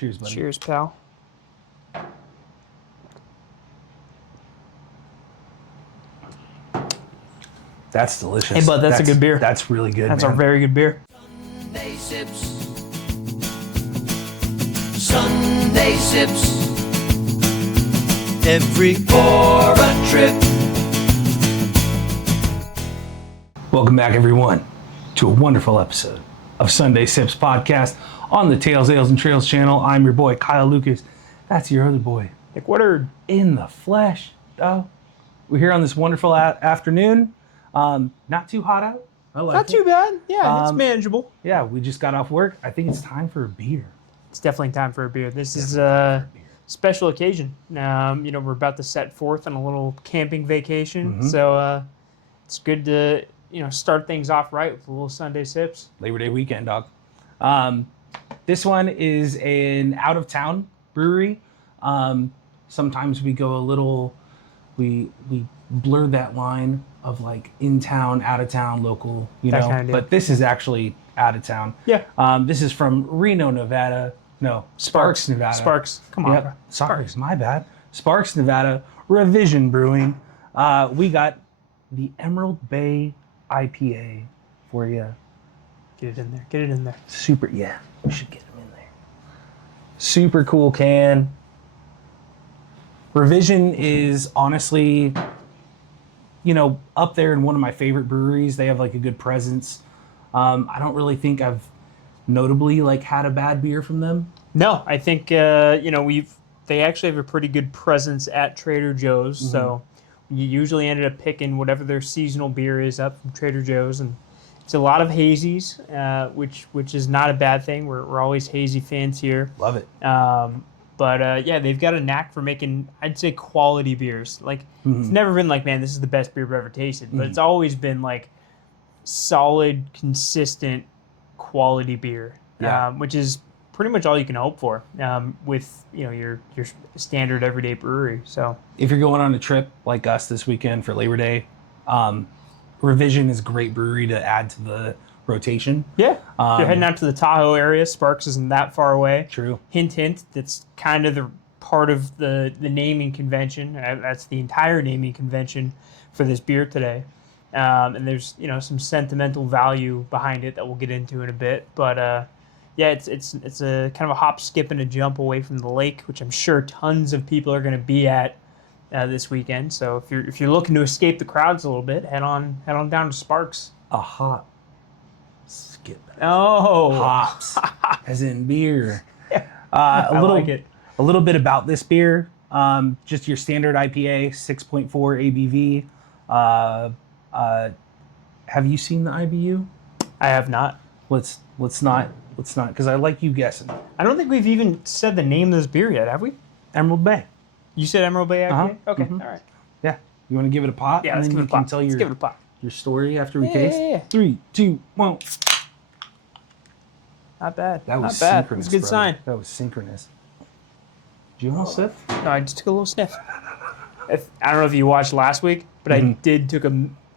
Cheers, buddy. Cheers, pal. That's delicious. Hey, bud, that's a good beer. That's really good, That's man. a very good beer. Sunday sips. Sunday sips. Every for a trip. Welcome back, everyone, to a wonderful episode of Sunday Sips Podcast on the Tails, Ales, and Trails channel. I'm your boy, Kyle Lucas. That's your other boy, Nick Woodard. in the flesh. Oh, we're here on this wonderful afternoon. Not too hot out. I like Not too bad. Yeah, it's Um, manageable. Yeah, we just got off work. I think it's time for a beer. It's definitely time for a beer. This is a special occasion. We're about to set forth on a little camping vacation, so it's good to start things off right with a little Sunday sips. Labor Day weekend, dog. This one is an out-of-town brewery. Sometimes we go a little, we blur that line of like in-town, out-of-town, local, That kind of deal. But this is actually out-of-town. Yeah. This is from Reno, Nevada. No, Sparks, Nevada. Sparks. Come on. Yep. bro. Sorry, my bad. Sparks, Nevada. Revision Brewing. We got the Emerald Bay IPA for you. Get it in there. Get it in there. Super, yeah, we should get them in there. Super cool can. Revision is honestly, up there in one of my favorite breweries. They have like a good presence. I don't really think I've notably had a bad beer from them. No, I think they actually have a pretty good presence at Trader Joe's. So you usually ended up picking whatever their seasonal beer is up from Trader Joe's, and it's a lot of hazies, which is not a bad thing. We're always hazy fans here. Love it. But they've got a knack for making, I'd say, quality beers. Like it's never been like, man, this is the best beer I've ever tasted, but it's always been like solid, consistent quality beer, Yeah. which is pretty much all you can hope for with your standard everyday brewery. So If you're going on a trip like us this weekend for Labor Day, Revision is a great brewery to add to the rotation. yeah, if you're heading out to the Tahoe area, Sparks isn't that far away. True. Hint, hint. That's kind of the part of the naming convention. That's the entire naming convention for this beer today. And there's some sentimental value behind it that we'll get into in a bit. But it's a kind of a hop, skip, and a jump away from the lake, which I'm sure tons of people are going to be at this weekend. So if you're looking to escape the crowds a little bit, head on down to Sparks. A hop, skip, Oh, hops, as in beer. I like it. A little bit about this beer. Just your standard IPA, 6.4 ABV. Have you seen the IBU? I have not. Let's not, because I like you guessing. I don't think we've even said the name of this beer yet, have we? Emerald Bay. You said Emerald Bay IPA? Uh-huh. Okay, Mhm. all right. Yeah. You want to give it a pop? Yeah, and let's then give it a you can pop. tell Let's give it a pop. your story after we Yeah, taste. yeah, yeah. 3, 2, 1. Not bad. That was not bad. synchronous. It's a good brother. sign. That was synchronous. Do you want to sip? No, I just took a little sniff. I don't know if you watched last week, but I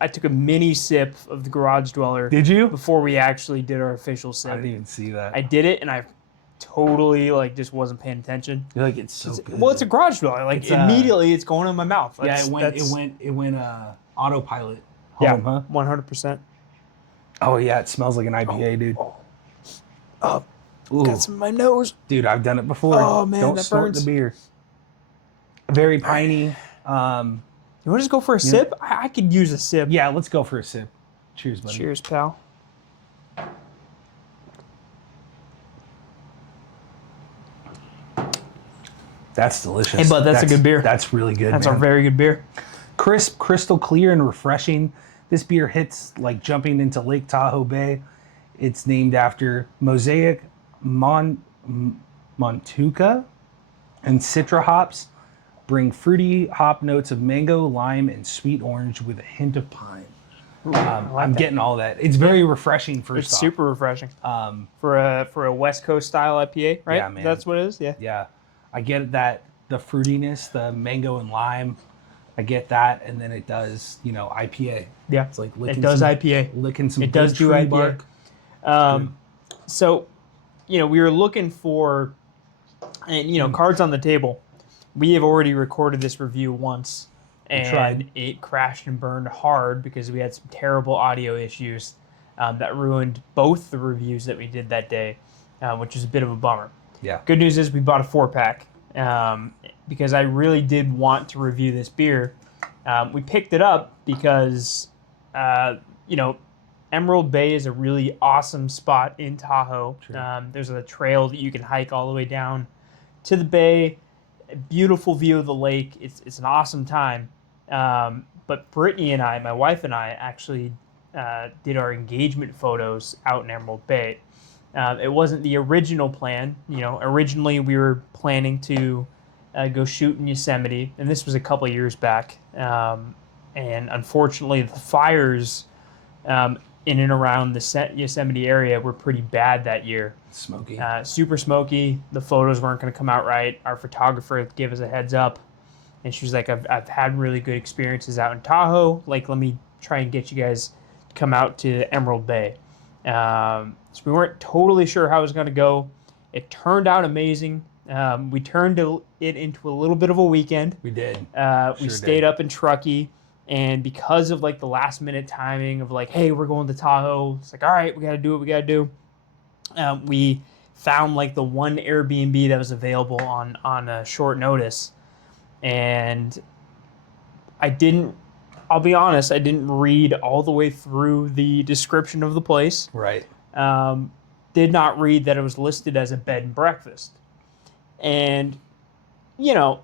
took a mini sip of the Garage Dweller. Did you? Before we actually did our official I sip. didn't even see that. I did it, and I totally just wasn't paying attention. You're like, it's so good. Well, it's a Garage Dweller. Like It's, immediately, it's going in my mouth. Yeah, That's- it went autopilot Yeah, home, huh? 100%. Oh yeah, it smells like an IPA, dude. Oh, Ooh. got some in my nose. Dude, I've done it before. Oh, man, Don't that snort burns. the beer. Very piney. You want to just go for a sip? I could use a sip. Yeah, let's go for a sip. Cheers, buddy. Cheers, pal. That's delicious. Hey, bud, that's a good beer. That's really good. That's man. a very good beer. Crisp, crystal clear, and refreshing. This beer hits like jumping into Lake Tahoe Bay. It's named after Mosaic Montuca and Citra hops. Bring fruity hop notes of mango, lime, and sweet orange with a hint of pine. I'm getting all that. It's very refreshing. First It's off. super refreshing. For a West Coast style IPA, right? Yeah, man. That's what it is. Yeah. Yeah, I get that, the fruitiness, the mango and lime. I get that, and then it does, IPA. Yeah. It's like It licking does some, IPA. licking some It does good do tree IPA. bark. So, we were looking for And, you know, cards on the table. We have already recorded this review once, and tried. it crashed and burned hard because we had some terrible audio issues that ruined both the reviews that we did that day, which is a bit of a bummer. Yeah. Good news is we bought a 4-pack because I really did want to review this beer. We picked it up because, you know, Emerald Bay is a really awesome spot in Tahoe. There's a trail that you can hike all the way down to the bay. A beautiful view of the lake. It's an awesome time. But Brittany and I, my wife and I, actually did our engagement photos out in Emerald Bay. It wasn't the original plan. You know, originally we were planning to go shoot in Yosemite, and this was a couple of years back. And unfortunately, the fires in and around the Yosemite area were pretty bad that year. Smoky. Super smoky. The photos weren't going to come out right. Our photographer gave us a heads up, and she was like, I've had really good experiences out in Tahoe. Like, let me try and get you guys to come out to Emerald Bay. So we weren't totally sure how it was going to go. It turned out amazing. We turned it into a little bit of a weekend. We did. We stayed up in Truckee. And because of like the last minute timing of like, hey, we're going to Tahoe, it's like, all right, we got to do what we got to do. We found like the one Airbnb that was available on a short notice. And I'll be honest, I didn't read all the way through the description of the place. Right. Did not read that it was listed as a bed and breakfast. And, you know,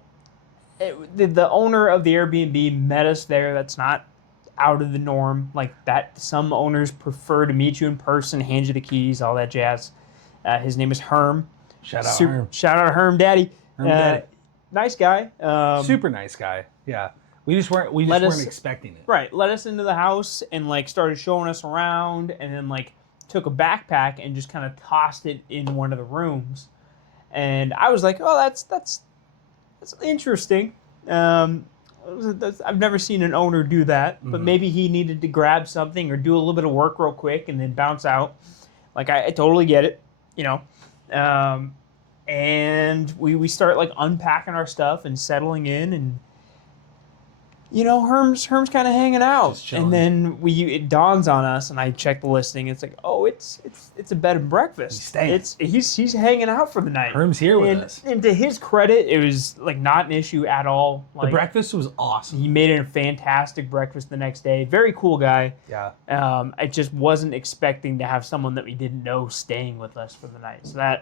the owner of the Airbnb met us there. That's not out of the norm. Like that, some owners prefer to meet you in person, hand you the keys, all that jazz. His name is Herm. Shout out Herm. Shout out Herm Daddy. Daddy. Nice guy. Super nice guy. Yeah. We just weren't expecting it. Right. Let us into the house and like started showing us around, and then like took a backpack and just kind of tossed it in one of the rooms. And I was like, oh, that's interesting. I've never seen an owner do that, but maybe he needed to grab something or do a little bit of work real quick and then bounce out. Like I totally get it, you know. And we start like unpacking our stuff and settling in, and you know, Herm's kind of hanging out, and then it dawns on us, and I check the listing. It's like, oh, it's a bed and breakfast. He's hanging out for the night. Herm's here with us. And to his credit, it was like not an issue at all. Like, the breakfast was awesome. He made it a fantastic breakfast the next day. Very cool guy. Yeah. I just wasn't expecting to have someone that we didn't know staying with us for the night. So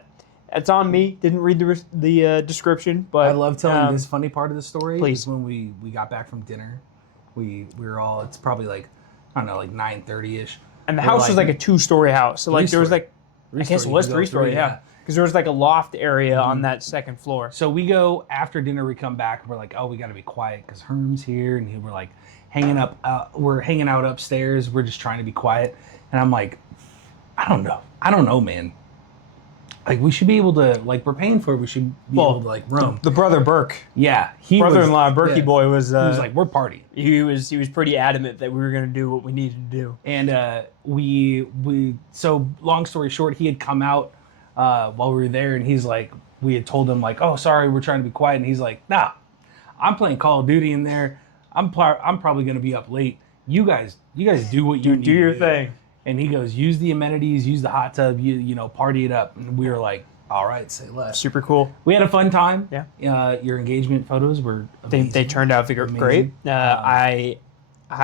that's on me. Didn't read the description, but I love telling this funny part of the story. Please. Is when we got back from dinner, we were all. It's probably like, I don't know, like 9:30ish. And the house was like a 2-story house, so like there was like, I guess it was 3-story, yeah, because there was like a loft area on that second floor. So we go after dinner. We come back and we're like, oh, we got to be quiet because Herm's here, and we're like hanging up. We're hanging out upstairs. We're just trying to be quiet, and I'm like, I don't know, man. Like, we should be able to, like, we're paying for it. We should be able to, like, roam. The brother Burke. Yeah. Brother-in-law, Berkey boy was... he was like, we're party. He was pretty adamant that we were going to do what we needed to do. And so, long story short, he had come out while we were there, and he's like, we had told him, like, oh, sorry, we're trying to be quiet. And he's like, nah, I'm playing Call of Duty in there. I'm probably going to be up late. You guys do what you need do your to thing. And he goes, use the amenities, use the hot tub, you know, party it up. And we were like, all right, say less. Super cool. We had a fun time. Yeah. Your engagement photos were amazing. They turned out great. I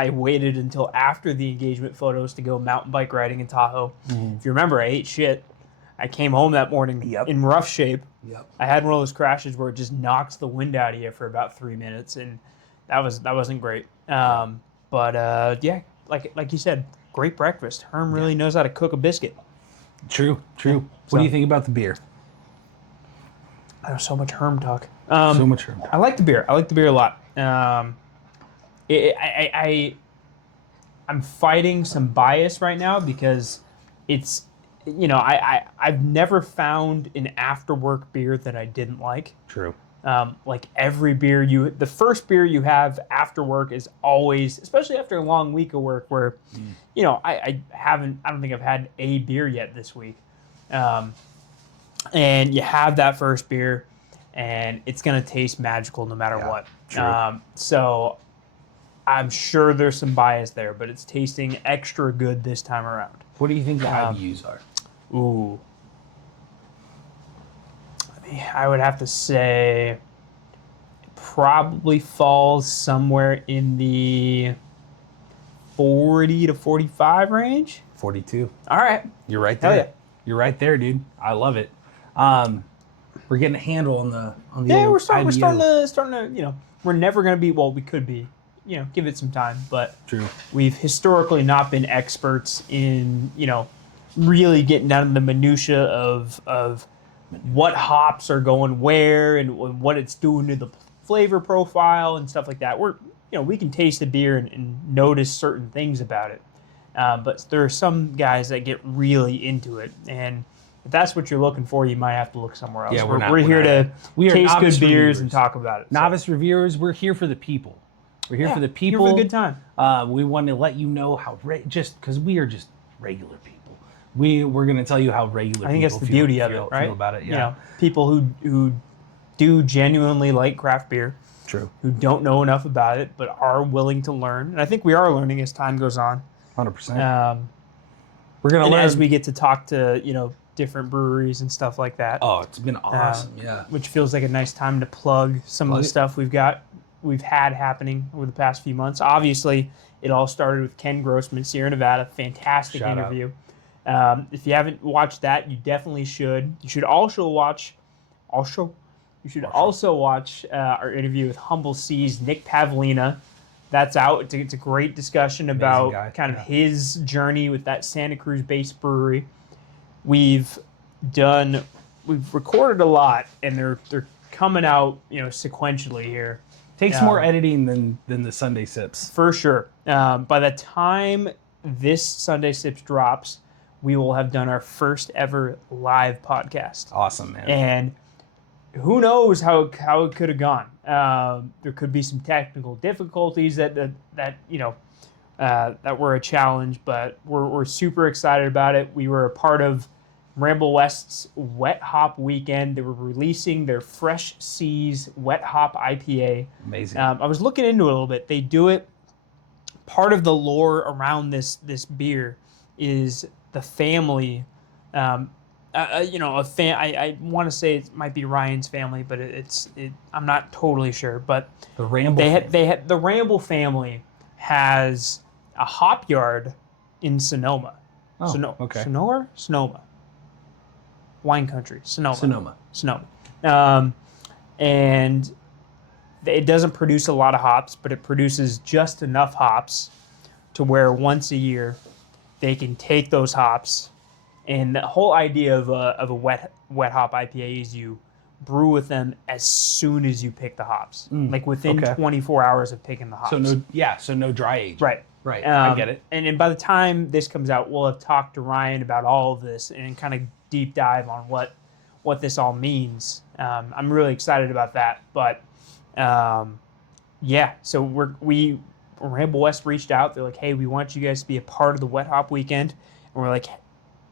waited until after the engagement photos to go mountain bike riding in Tahoe. If you remember, I ate shit. I came home that morning in rough shape. Yep. I had one of those crashes where it just knocks the wind out of you for about 3 minutes, and that wasn't great. But yeah, like you said, great breakfast. Herm really knows how to cook a biscuit. True. Yeah. What do you think about the beer? I know so much Herm talk. So much Herm. I like the beer. I like the beer a lot. I'm fighting some bias right now because it's, you know, I've never found an after work beer that I didn't like. True. Like every beer the first beer you have after work is always, especially after a long week of work where, you know, I don't think I've had a beer yet this week. And you have that first beer and it's going to taste magical no matter what. true. So I'm sure there's some bias there, but it's tasting extra good this time around. What do you think the IBUs are? Ooh. I would have to say it probably falls somewhere in the 40 to 45 range. 42. All right. You're right Hell there. yeah. You're right there, dude. I love it. We're getting a handle on the Yeah, we're IBU. starting to, we're never going to be, well, we could be, give it some time, but True. we've historically not been experts in, really getting down to the minutia of what hops are going where and what it's doing to the flavor profile and stuff like that. We can taste the beer and notice certain things about it. But there are some guys that get really into it, and if that's what you're looking for, you might have to look somewhere else. Yeah, we're here to we are taste good novice beers reviewers. and talk about it. Novice reviewers, we're here for the people. We're here for the Here people. for a good time. We want to let you know how just because we are just regular people. We're going to tell you how regular. I think people that's the feel, beauty of feel, it, right? Feel about it, yeah. People who do genuinely like craft beer, True. who don't know enough about it, but are willing to learn. And I think we are learning as time goes on. 100%. We're going to learn as we get to talk to different breweries and stuff like that. Oh, it's been awesome. Yeah. Which feels like a nice time to plug some of the stuff we've had happening over the past few months. Obviously, it all started with Ken Grossman, Sierra Nevada. Fantastic Shout out. interview. If you haven't watched that, you definitely should. You should also watch. You should also watch our interview with Humble Seas, Nick Pavlina. That's out. It's a great discussion about guy. kind of his journey with that Santa Cruz-based brewery. We've recorded a lot, and they're coming out sequentially here. Takes more editing than the Sunday Sips. For sure. By the time this Sunday Sips drops, we will have done our first ever live podcast. Awesome, man. And who knows how it could have gone. There could be some technical difficulties that were a challenge, but we're super excited about it. We were a part of Ramble West's Wet Hop Weekend. They were releasing their Fresh Seas Wet Hop IPA. Amazing. I was looking into it a little bit. They do it. Part of the lore around this beer is the family. I want to say it might be Ryan's family, but I'm not totally sure. But the Ramble. The Ramble family has a hop yard in Sonoma. Oh, okay. Sonoma. Wine country. Sonoma. And it doesn't produce a lot of hops, but it produces just enough hops to where once a year they can take those hops. And the whole idea of a wet hop IPA is you brew with them as soon as you pick the hops, like within 24 hours of picking the hops. So no dry age. Right. I get it. And then by the time this comes out, we'll have talked to Ryan about all of this and kind of deep dive on what this all means. I'm really excited about that. But so Ramble West reached out. They're like, hey, we want you guys to be a part of the Wet Hop Weekend. And we're like,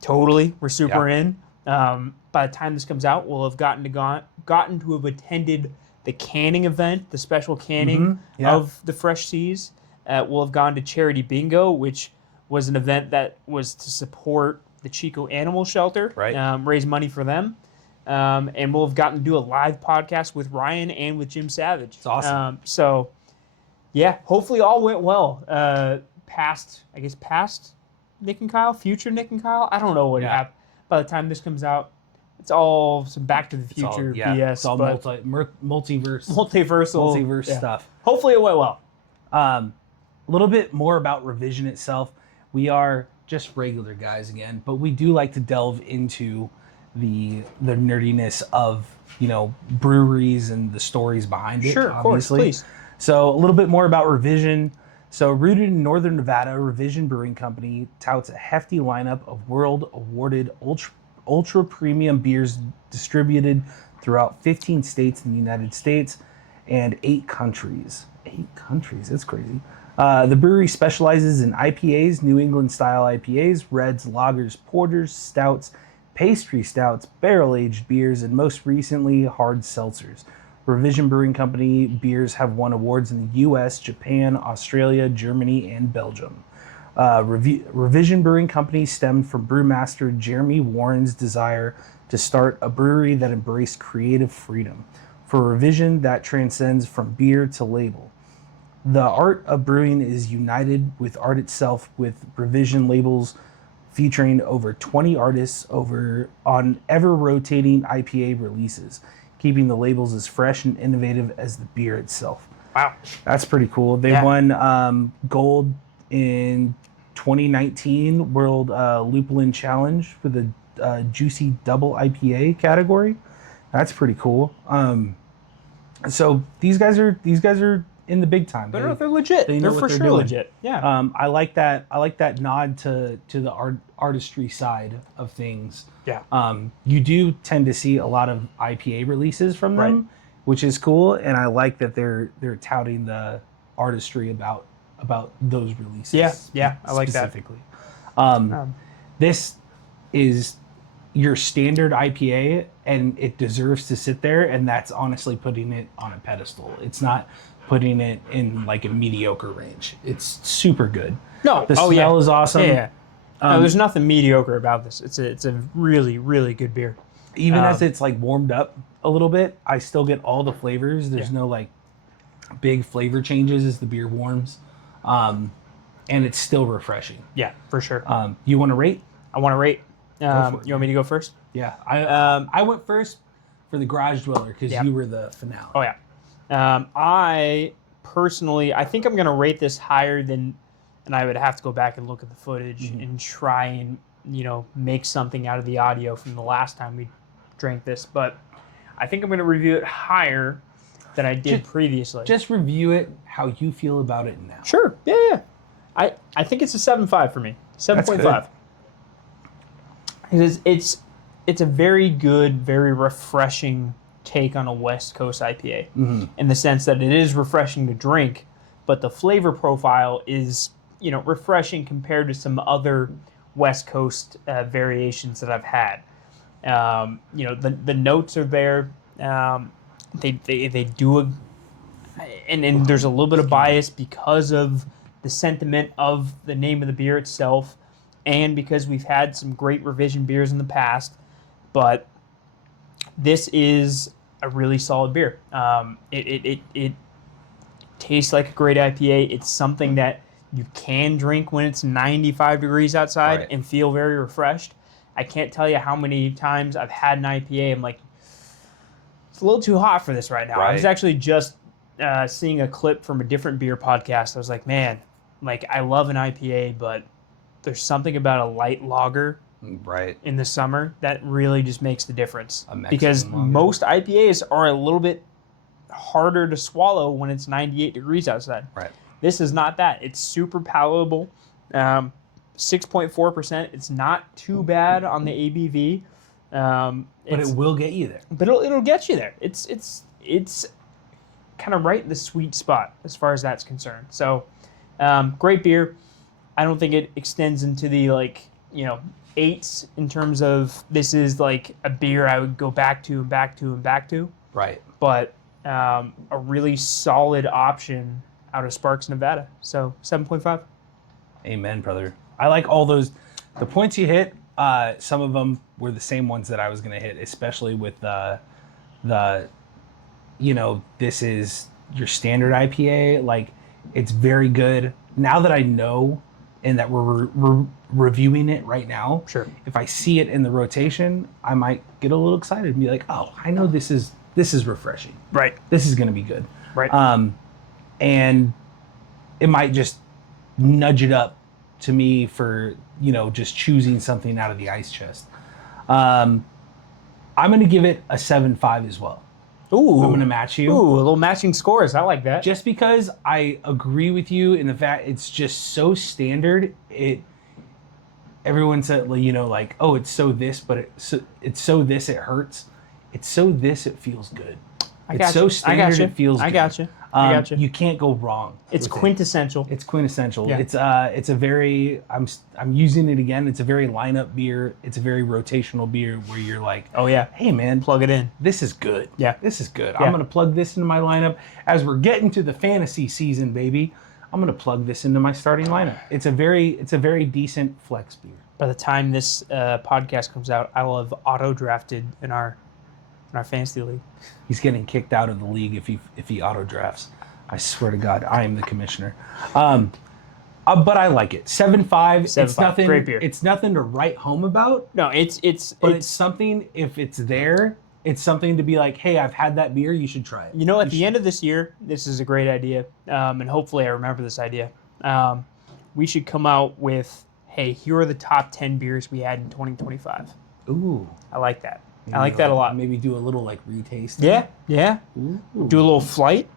totally, we're super in. By the time this comes out, we'll have gotten to have attended the canning event, the special canning of the Fresh Seas. We'll have gone to Charity Bingo, which was an event that was to support the Chico Animal Shelter, raise money for them. And we'll have gotten to do a live podcast with Ryan and with Jim Savage. It's awesome. Hopefully all went well. Past Nick and Kyle, future Nick and Kyle. I don't know what happened. By the time this comes out, it's all some Back to the Future BS. It's all multiverse stuff. Hopefully it went well. A little bit more about Revision itself. We are just regular guys again, but we do like to delve into the nerdiness of breweries and the stories behind it. Sure, obviously. Of course, please. So a little bit more about Revision. So rooted in Northern Nevada, Revision Brewing Company touts a hefty lineup of world-awarded ultra premium beers distributed throughout 15 states in the United States and 8 countries. 8 countries, that's crazy. The brewery specializes in IPAs, New England style IPAs, reds, lagers, porters, stouts, pastry stouts, barrel-aged beers, and most recently, hard seltzers. Revision Brewing Company beers have won awards in the U.S., Japan, Australia, Germany, and Belgium. Revision Brewing Company stemmed from brewmaster Jeremy Warren's desire to start a brewery that embraced creative freedom. For Revision, that transcends from beer to label. The art of brewing is united with art itself, with Revision labels featuring over 20 artists on ever-rotating IPA releases, keeping the labels as fresh and innovative as the beer itself. Wow. That's pretty cool. They won gold in 2019 World Lupulin Challenge for the Juicy Double IPA category. That's pretty cool. So these guys are in the big time. They're legit. They're for sure legit. Yeah. I like that nod to the artistry side of things. Yeah. You do tend to see a lot of IPA releases from them, Right. which is cool, and I like that they're touting the artistry about those releases. Yeah, I like that. Specifically. This is your standard IPA, and it deserves to sit there, and that's honestly putting it on a pedestal. It's not putting it in like a mediocre range. It's super good. No. The smell is awesome. Yeah. No, there's nothing mediocre about this. It's a really, really good beer. Even as it's like warmed up a little bit, I still get all the flavors. There's no like big flavor changes as the beer warms. And it's still refreshing. Yeah, for sure. You want to rate? I want to rate. for it. You want me to go first? Yeah. I went first for the Garage Dweller because you were the finale. Oh, yeah. I personally, I think I'm going to rate this higher than, and I would have to go back and look at the footage and try and, make something out of the audio from the last time we drank this. But I think I'm going to review it higher than I did previously. Just review it how you feel about it now. Sure. Yeah. I think it's a 7.5 for me. 7.5. It's a very good, very refreshing take on a West Coast IPA in the sense that it is refreshing to drink, but the flavor profile is, refreshing compared to some other West Coast variations that I've had. The notes are there. They do and there's a little bit of bias because of the sentiment of the name of the beer itself, and because we've had some great Revision beers in the past, but this is a really solid beer. It tastes like a great IPA. It's something that you can drink when it's 95 degrees outside and feel very refreshed. I can't tell you how many times I've had an IPA. I'm like, it's a little too hot for this right now. I was actually just seeing a clip from a different beer podcast. I was like, man, I love an IPA, but there's something about a light lager in the summer that really just makes the difference. Because most IPAs are a little bit harder to swallow when it's 98 degrees outside. Right. This is not that. It's super palatable. 6.4%. It's not too bad on the ABV. But it will get you there. But it'll get you there. It's kind of right in the sweet spot as far as that's concerned. So, great beer. I don't think it extends into the 8s in terms of this is like a beer I would go back to and back to and back to. Right. But a really solid option out of Sparks, Nevada. So 7.5. Amen, brother. I like all those. The points you hit, some of them were the same ones that I was going to hit, especially with this is your standard IPA. It's very good. Now that I know and that we're reviewing it right now, Sure. If I see it in the rotation, I might get a little excited and be like, oh, I know this is refreshing. Right. This is going to be good. Right. And it might just nudge it up to me for, just choosing something out of the ice chest. I'm going to give it a 7.5 as well. Ooh. I'm going to match you. Ooh, a little matching scores. I like that. Just because I agree with you in the fact it's just so standard. Everyone said, oh, it's so this, but it's so this, it hurts. It's so this, it feels good. It's so standard. It feels good. I got you. You can't go wrong. It's with it. quintessential. It's quintessential. Yeah. It's a very I'm using it again. It's a very lineup beer. It's a very rotational beer where you're like, Oh yeah. hey man, Plug it in. this is good. Yeah. This is good. Yeah. I'm gonna plug this into my lineup as we're getting to the fantasy season, baby. I'm gonna plug this into my starting lineup. It's a very decent flex beer. By the time this podcast comes out, I will have auto drafted in our fantasy league. He's getting kicked out of the league if he auto drafts. I swear to God, I am the commissioner. But I like it. 7.5. It's 7.5, nothing. great beer. It's nothing to write home about. No, it's Something. If it's there, it's something to be like, hey, I've had that beer. You should try it. You know, at the end of this year, this is a great idea, and hopefully I remember this idea. We should come out with, hey, here are the top 10 beers we had in 2025. Ooh, I like that. maybe I like that a lot. Maybe do a little like retaste. Yeah. Ooh, Do a little flight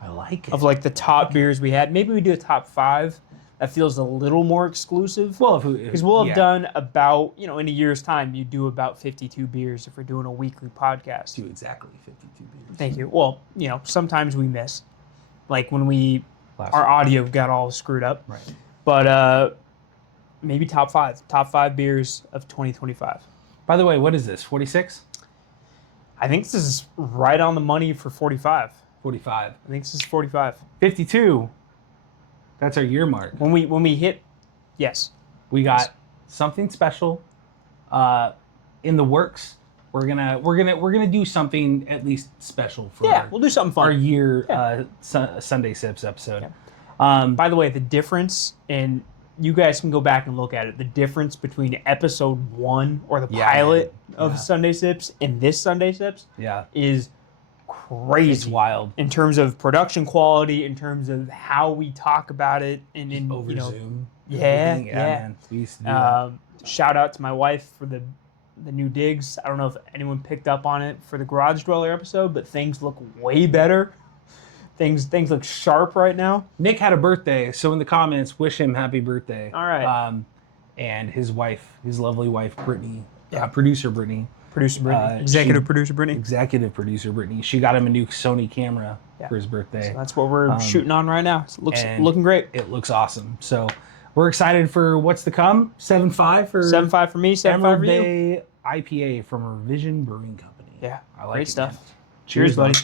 I like it. of like the top beers we had. Maybe we do a top 5. That feels a little more exclusive. well, Because we'll have done about, in a year's time, you do about 52 beers if we're doing a weekly podcast. do exactly 52 beers. Thank you. Well, sometimes we miss. Like when Last our week. audio got all screwed up. Right. But maybe top 5. Top 5 beers of 2025. By the way, what is this? 46? I think this is right on the money for 45. 45. I think this is 45. 52. That's our year mark. When we hit, yes. We got something special in the works. We're gonna do something at least special for Yeah, we'll do something our fun. year Sunday Sips episode. Yeah. By the way, the difference, and you guys can go back and look at it, the difference between episode 1 or the Yeah, pilot man. of Yeah. Sunday Sips and this Sunday Sips Yeah, is crazy. it's wild. In terms of production quality, in terms of how we talk about it, and in Over Zoom. yeah, Everything. yeah. Man. We used to do that. Shout out to my wife for the new digs. I don't know if anyone picked up on it for the Garage Dweller episode, but things look way better. Things look sharp right now. Nick had a birthday, so in the comments, wish him happy birthday. All right. And his wife, his lovely wife, Brittany, Yeah. Producer Brittany, Producer Brittany, she- executive producer Brittany. executive producer Brittany, she got him a new Sony camera Yeah. for his birthday. So that's what we're shooting on right now. It looks and looking great. It looks awesome. So we're excited for what's to come. 7.5 for 7.5 for me, 7.5 Emerald for you. Day IPA from Revision Brewing Company. Yeah, I like great it, stuff. man. Cheers, buddy.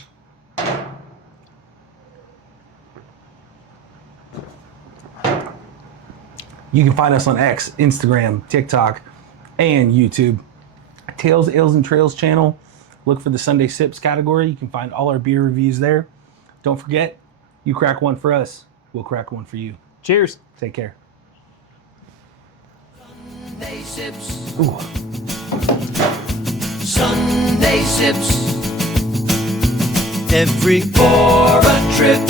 You can find us on X, Instagram, TikTok, and YouTube. Tales, Ales, and Trails channel. Look for the Sunday Sips category. You can find all our beer reviews there. Don't forget, you crack one for us, we'll crack one for you. Cheers. Take care. Sunday Sips. Ooh. Sunday Sips. Every for a trip.